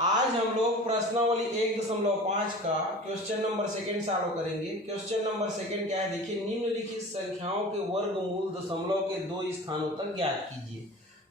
आज हम लोग प्रश्नावली 1.5 का क्वेश्चन नंबर सेकंड सॉल्व करेंगे। क्वेश्चन नंबर सेकंड क्या है, देखिए निम्नलिखित संख्याओं के वर्गमूल दशमलव के 2 स्थानों तक ज्ञात कीजिए।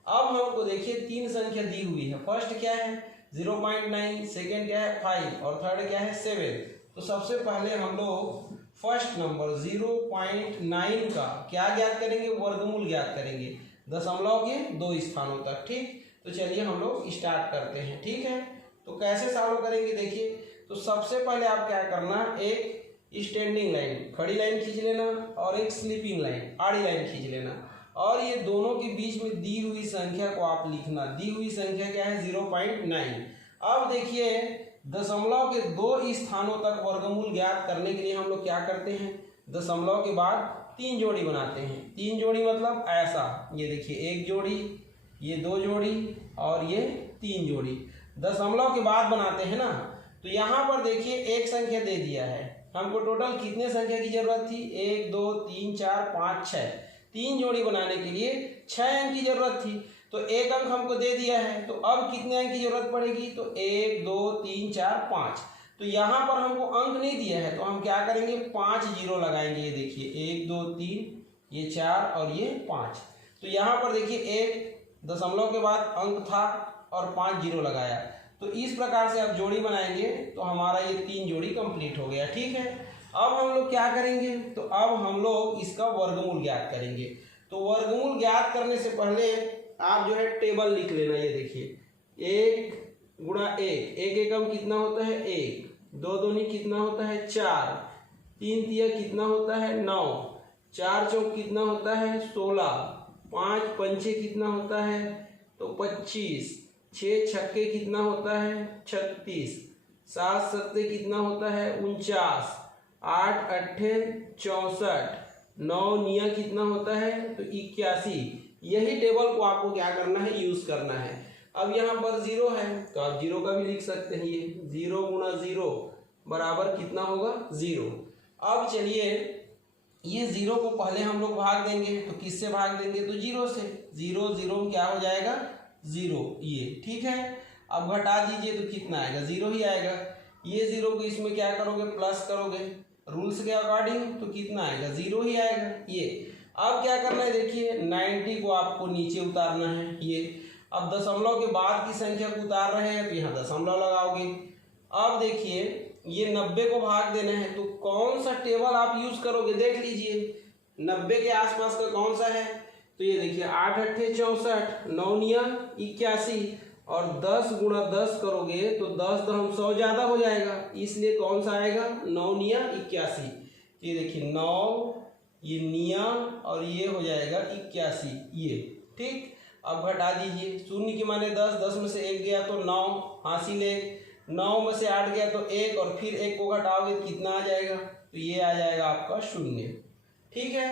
अब हमको देखिए 3 संख्या दी हुई है। फर्स्ट क्या है 0.9, सेकेंड क्या है 5 और थर्ड क्या है 7। तो सबसे पहले हम लोग फर्स्ट नंबर 0.9 का क्या ज्ञात करेंगे, वर्गमूल ज्ञात करेंगे दशमलव के 2 स्थानों तक। ठीक, तो चलिए हम लोग स्टार्ट करते हैं। ठीक है, तो कैसे सॉल्व करेंगे देखिए। तो सबसे पहले आप क्या करना, एक स्टैंडिंग लाइन खड़ी लाइन खींच लेना और एक स्लीपिंग लाइन आड़ी लाइन खींच लेना और ये दोनों के बीच में दी हुई संख्या को आप लिखना। दी हुई संख्या क्या है 0.9। अब देखिए दशमलव के 2 स्थानों तक वर्गमूल ज्ञात करने के लिए हम लोग क्या करते हैं, दशमलव के बाद 3 जोड़ी बनाते हैं। 3 जोड़ी मतलब ऐसा, ये देखिए 1 जोड़ी, ये 2 जोड़ी और ये 3 जोड़ी दशमलव के बाद बनाते हैं ना। तो यहाँ पर देखिए एक संख्या दे दिया है, हमको टोटल कितने संख्या की जरूरत थी, 1 2 3 4 5 6। 3 जोड़ी बनाने के लिए 6 अंक की जरूरत थी, तो एक अंक हमको दे दिया है। तो अब कितने अंक की जरूरत पड़ेगी, तो 1 2 3 4 5। तो यहाँ पर हमको अंक नहीं दिया है तो हम क्या करेंगे 5 जीरो लगाएंगे। ये देखिए 1 2 3, ये 4 और ये 5। तो यहाँ पर देखिए एक दशमलव के बाद अंक था और 5 जीरो लगाया। तो इस प्रकार से आप जोड़ी बनाएंगे तो हमारा ये 3 जोड़ी कंप्लीट हो गया। ठीक है, अब हम लोग क्या करेंगे, तो अब हम लोग इसका वर्गमूल ज्ञात करेंगे। तो वर्गमूल ज्ञात करने से पहले आप जो है टेबल लिख लेना। ये देखिए 1 गुणा 1, 1 एकम कितना होता है 1, 2 दूनी कितना होता है 4, 3 तिया कितना होता है 9, 4 चौक कितना होता है 16, 5 पंचे कितना होता है तो 25, 6 छक्के कितना होता है 36, 7 सत्ते कितना होता है 49, 8 अट्ठे 64, 9 निया कितना होता है तो 81। यही टेबल को आपको क्या करना है, यूज करना है। अब यहाँ पर 0 है तो आप 0 का भी लिख सकते हैं। ये 0 गुणा 0 बराबर कितना होगा 0। अब चलिए ये 0 को पहले हम लोग भाग देंगे, तो किससे भाग देंगे, तो 0 से। 0 0 क्या हो जाएगा 0, ये ठीक है। अब घटा दीजिए तो कितना आएगा 0 ही आएगा। ये 0 को इसमें क्या करोगे प्लस करोगे रूल्स के अकॉर्डिंग, तो कितना आएगा 0 ही आएगा ये। अब क्या करना है देखिए 90 को आपको नीचे उतारना है। ये अब दशमलव के बाद की संख्या को उतार रहे हैं तो यहाँ दशमलव लगाओगे। अब देखिए ये 90 को भाग देना है, तो कौन सा टेबल आप यूज करोगे देख लीजिए। 90 के आसपास का कौन सा है, तो ये देखिए 8 अट्ठे 64, 9 निया 81 और 10 गुणा 10 करोगे तो 10 दहम 100 ज्यादा हो जाएगा, इसलिए कौन सा आएगा 9 निया 81। ये देखिए 9 ये निया और ये हो जाएगा 81 ये। ठीक, अब घटा दीजिए, शून्य के माने 10, 10 में से 1 गया तो 9 हासिल 1, 9 में से 8 गया तो 1 और फिर 1 को घटाओगे तो कितना आ जाएगा, तो ये आ जाएगा आपका 0। ठीक है,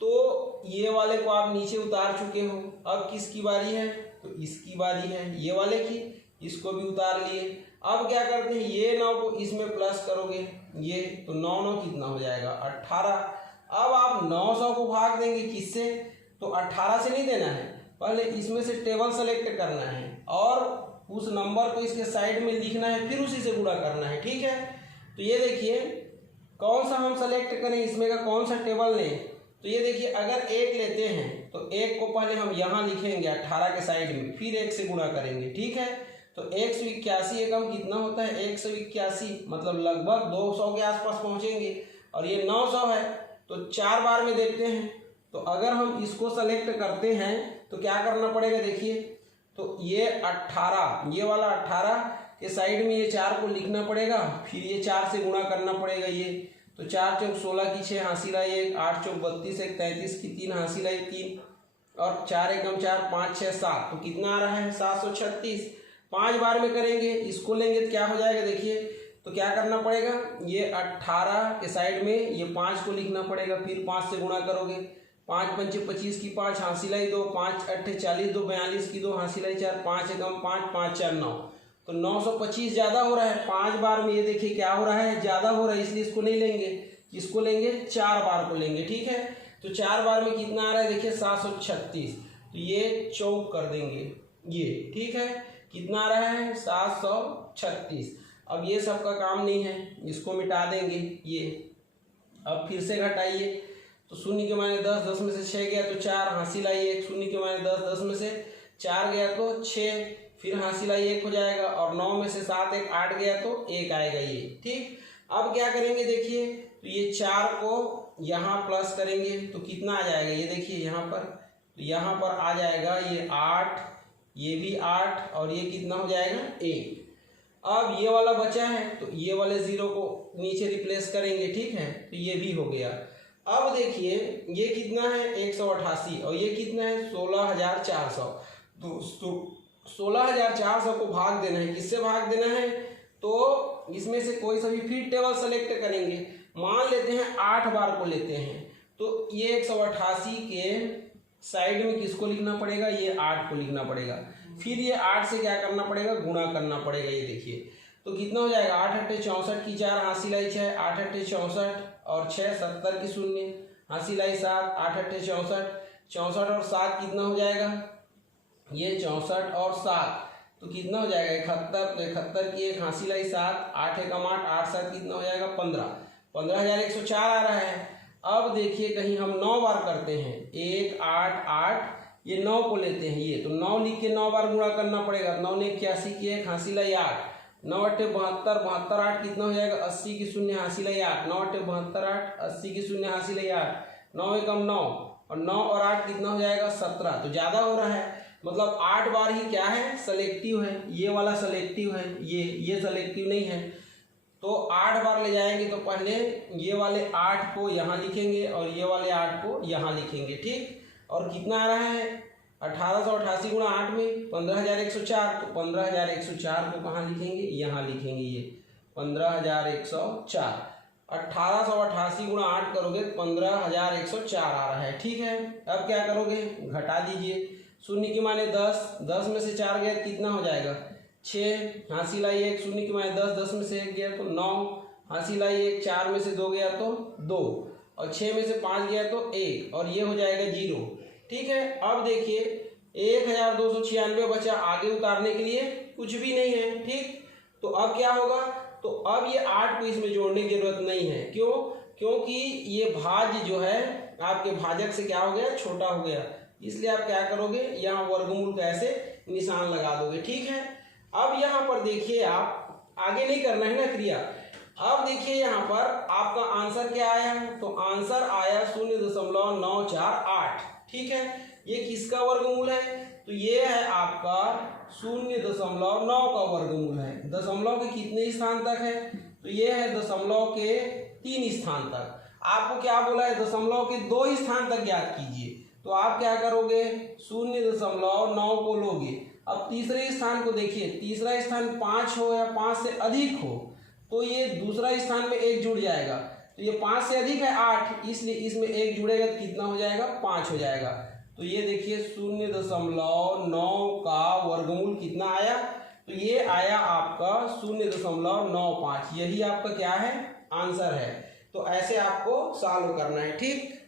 तो ये वाले को आप नीचे उतार चुके हो। अब किसकी बारी है, तो इसकी बारी है ये वाले की, इसको भी उतार लिए। अब क्या करते हैं ये 9 को इसमें प्लस करोगे ये, तो 9 9 कितना हो जाएगा 18। अब आप 900 को भाग देंगे किससे, तो 18 से नहीं देना है, पहले इसमें से टेबल सेलेक्ट करना है और उस नंबर को इसके साइड में लिखना है, फिर उसी से गुणा करना है। ठीक है, तो ये देखिए कौन सा हम सेलेक्ट करें, इसमें का कौन सा टेबल लें। तो ये देखिए अगर 1 लेते हैं तो 1 को पहले हम यहाँ लिखेंगे 18 के साइड में, फिर 1 से गुणा करेंगे। ठीक है, तो 181 एकम कितना होता है 181, मतलब लगभग 200 के आसपास पहुँचेंगे। और ये 900 है तो 4 बार में देखते हैं। तो अगर हम इसको सेलेक्ट करते हैं तो क्या करना पड़ेगा देखिए, तो ये 18 ये वाला 18 के साइड में ये 4 को लिखना पड़ेगा, फिर ये 4 से गुणा करना पड़ेगा ये। तो 4 चौक 16 की 6 हासिल आई 1, 8 चौक 32 1 33 की 3 हासिल आई 3 और 4 एकम 4 5 6 7, तो कितना आ रहा है 736। 5 बार में करेंगे, इसको लेंगे तो क्या हो जाएगा देखिए, तो क्या करना पड़ेगा ये 18 के साइड में ये 5 को लिखना पड़ेगा, फिर 5 से गुणा करोगे, 5 पंचे 25 की 5 हासिल आई 2, 5 अट्ठे 40 2 42 की 2 हासिल आई 4, 5 एकम 5 5 4 9, तो 925 ज़्यादा हो रहा है। 5 बार में ये देखिए क्या हो रहा है ज़्यादा हो रहा है, इसलिए इसको नहीं लेंगे, इसको लेंगे 4 बार को लेंगे। ठीक है, तो 4 बार में कितना आ रहा है देखिए 736, तो ये चौक कर देंगे ये। ठीक है, कितना आ रहा है 736। अब ये सब का काम नहीं है, इसको मिटा देंगे ये। अब फिर से घटाइए, तो शून्य के माने 10, 10 में से 6 गया तो 4, हासिल आई 1, शून्य के माने 10, 10 में से 4 गया तो 6, फिर हासिल आई 1 हो जाएगा, और 9 में से 7 1 8 गया तो 1 आएगा ये। ठीक, अब क्या करेंगे देखिए, तो ये 4 को यहाँ प्लस करेंगे तो कितना आ जाएगा, ये देखिए यहाँ पर, तो यहाँ पर आ जाएगा ये 8, ये भी 8, और ये कितना हो जाएगा 1। अब ये वाला बचा है तो ये वाले 0 को नीचे रिप्लेस करेंगे, ठीक है, तो ये भी हो गया। अब देखिए ये कितना है 188, और ये कितना है 16,400। तो 16,400 को भाग देना है, किससे भाग देना है, तो इसमें से कोई सा भी फिर टेबल सेलेक्ट करेंगे। मान लेते हैं 8 बार को लेते हैं, तो ये 188 के साइड में किसको लिखना पड़ेगा, ये 8 को लिखना पड़ेगा। फिर ये 8 से क्या करना पड़ेगा, गुणा करना पड़ेगा। ये देखिए तो कितना हो जाएगा, 8 8 64 की 4, हासिल आई 6, 8 8 64 और 6 70 की 0, हासिल आई 7, 8 8 64, 64 और 7 कितना हो जाएगा, ये 64 और 7 तो कितना हो जाएगा 71, तो 71 की 1, हासिल आई 7, 8 एकम 8, 8 7 कितना हो जाएगा 15, 15,104 आ रहा है। अब देखिए कहीं हम 9 बार करते हैं, 1 8 8, ये 9 को लेते हैं ये, तो 9 लिख के 9 बार गुणा करना पड़ेगा। 9 ने 81 की 1, हासिल आई 8, 9 8 72, 72 8 कितना हो जाएगा 80 की 0, हासिल आई 8, 9 8 72 8, 80 की 0, हासिल आई 8, 9 एकम 9, और 9 और 8 कितना हो जाएगा 17, तो ज़्यादा हो रहा है, मतलब 8 बार ही क्या है सेलेक्टिव है, ये वाला सेलेक्टिव है, ये सेलेक्टिव नहीं है। तो 8 बार ले जाएंगे तो पहले ये वाले 8 को यहाँ लिखेंगे और ये वाले 8 को यहाँ लिखेंगे, ठीक। और कितना आ रहा है 1888 गुणा 8 में 15,104, तो 15,104 को कहाँ लिखेंगे, यहाँ लिखेंगे ये 15,104। 1888 गुणा 8 करोगे 15,104 आ रहा है, ठीक है। अब क्या करोगे, घटा दीजिए, शून्य के माने 10, 10 में से 4 गया कितना हो जाएगा 6, हासिल आई 1, शून्य के माने 10, 10 में से 1 गया तो 9, हासिल आई 1, 4 में से 2 गया तो 2, और 6 में से 5 गया तो 1, और ये हो जाएगा 0, ठीक है। अब देखिए 1,296 बचा, आगे उतारने के लिए कुछ भी नहीं है, ठीक। तो अब क्या होगा, तो अब ये 8 को इसमें जोड़ने की जरूरत नहीं है, क्यों, क्योंकि ये भाज्य जो है आपके भाजक से क्या हो गया, छोटा हो गया, इसलिए आप क्या करोगे, यहाँ वर्गमूल का ऐसे निशान लगा दोगे, ठीक है। अब यहाँ पर देखिए, आप आगे नहीं करना है ना क्रिया। अब देखिए यहाँ पर आपका आंसर क्या आया, तो आंसर आया 0.948, ठीक है। ये किसका वर्गमूल है, तो ये है आपका 0.9 का वर्गमूल है। दशमलव के कितने स्थान तक है, तो ये है दशमलव के 3 स्थान तक। आपको क्या बोला है, दशमलव के 2 स्थान तक ज्ञात कीजिए, तो आप क्या करोगे 0.9 को लोगे। अब तीसरे स्थान को देखिए, तीसरा स्थान 5 हो या 5 से अधिक हो, तो ये दूसरा स्थान में 1 जुड़ जाएगा, तो ये 5 से अधिक है 8, इसलिए इसमें 1 जुड़ेगा तो कितना हो जाएगा 5 हो जाएगा। तो ये देखिए 0.9 का वर्गमूल कितना आया, तो ये आया आपका 0.95, यही आपका क्या है आंसर है। तो ऐसे आपको सॉल्व करना है, ठीक।